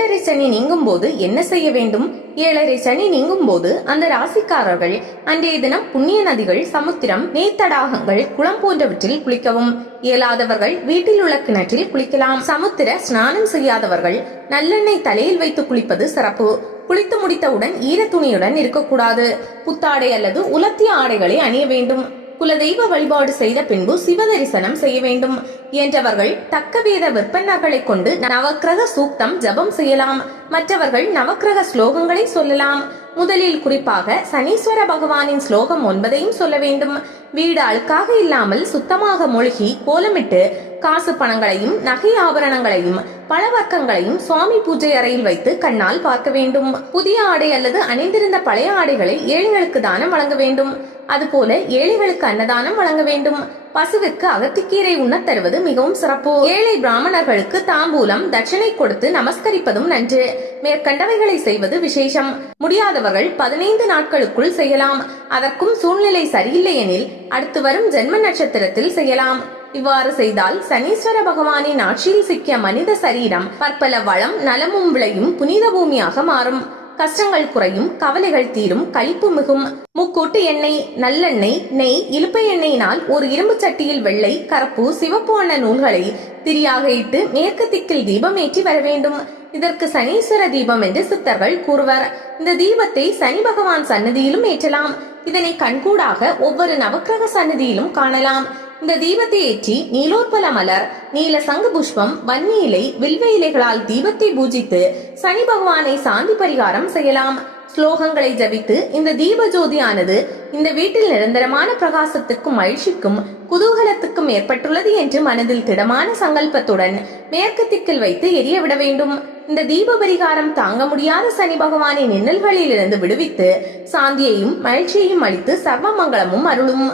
ஏழரை சனி நீங்கும் போது என்ன செய்ய வேண்டும்? ஏழரை சனி நீங்கும் போது அந்த ராசிக்காரர்கள் அன்றைய தினம் புண்ணிய நதிகள், சமுத்திரம், நீர்த்தடாகங்கள், குளம் போன்றவற்றில் குளிக்கவும். இயலாதவர்கள் வீட்டில் உள்ள கிணற்றில் குளிக்கலாம். சமுத்திர ஸ்நானம் செய்யாதவர்கள் நல்லெண்ணெய் தலையில் வைத்து குளிப்பது சிறப்பு. குளித்து முடித்தவுடன் ஈர துணியுடன் இருக்கக்கூடாது. புத்தாடை அல்லது உலர்த்திய ஆடைகளை அணிய வேண்டும். குலதெய்வ வழிபாடு செய்த பின்பு சிவ தரிசனம் செய்ய வேண்டும். என்றவர்கள் தக்க வேத விற்பனர்களை கொண்டு நவக்கிரக சூக்தம் ஜபம் செய்யலாம். மற்றவர்கள் நவக்கிரக ஸ்லோகங்களை சொல்லலாம். முதலில் குறிப்பாக சனீஸ்வர பகவானின் ஸ்லோகம் 9ஐயும் சொல்ல வேண்டும். வீடு அழுக்காக இல்லாமல் சுத்தமாக மொழிகி கோலமிட்டு காசு பணங்களையும் நகை ஆபரணங்களையும் பழவர்க்கங்களையும் சுவாமி பூஜை அறையில் வைத்து கண்ணால் பார்க்க வேண்டும். புதிய ஆடை அல்லது அணிந்திருந்த பழைய ஆடைகளை ஏழைகளுக்கு தானம் வழங்க வேண்டும். அதுபோல ஏழைகளுக்கு அன்னதானம் வழங்க வேண்டும். பசுவிற்கு அகத்திக்கீரை உண்ணத் தருவது மிகவும் சிறப்பு. ஏழை பிராமணர்களுக்கு தாம்பூலம் தட்சணை கொடுத்து நமஸ்கரிப்பதும் நன்று. மேற்கண்டவைகளை செய்வது விசேஷம். முடியாதவர்கள் 15 நாட்களுக்குள் செய்யலாம். அதற்கும் சூழ்நிலை சரியில்லை எனில் அடுத்து வரும் ஜென்ம நட்சத்திரத்தில் செய்யலாம். இவ்வாறு செய்தால் சனீஸ்வர பகவானின் ஆட்சியில் சிக்கிய மனித சரீரம் பற்பல வளம் நலமும் விளையும் புனித பூமியாக மாறும். கஷ்டங்கள் குறையும், கவலைகள் தீரும், களிப்பு மிகும். முக்கூட்டு எண்ணெய், நல்லெண்ணெய், நெய், இலுப்பை எண்ணெயினால் ஒரு இரும்பு சட்டியில் வெள்ளை, கருப்பு, சிவப்பு வண்ண நூல்களை திரியாக இட்டு மேற்கு திக்கில் தீபம் ஏற்றி வர வேண்டும். இதற்கு சனீஸ்வர தீபம் என்று சித்தர்கள் கூறுவர். இந்த தீபத்தை சனி பகவான் சன்னதியிலும் ஏற்றலாம். இதனை கண்கூடாக ஒவ்வொரு நவக்கிரக சன்னதியிலும் காணலாம். இந்த தீபத்தை ஏற்றி நீலோற்பல மலர், நீல சங்கு புஷ்பம், வன்னி இலை, வில்வ இலைகளால் தீபத்தை பூஜித்து சனி பகவானை சாந்தி பரிகாரம் செய்யலாம். ஸ்லோகங்களை ஜபித்து இந்த தீப ஜோதியானது இந்த வீட்டில் நிரந்தரமான பிரகாசத்துக்கும் மகிழ்ச்சிக்கும் குதூகலத்துக்கும் ஏற்பட்டுள்ளது என்று மனதில் திடமான சங்கல்பத்துடன் மேற்கு திக்கில் வைத்து எரிய விட வேண்டும். இந்த தீப பரிகாரம் தாங்க முடியாத சனி பகவானின் இன்னல்களில் இருந்து விடுவித்து சாந்தியையும் மகிழ்ச்சியையும் அளித்து சர்வ மங்களமும் அருளும்.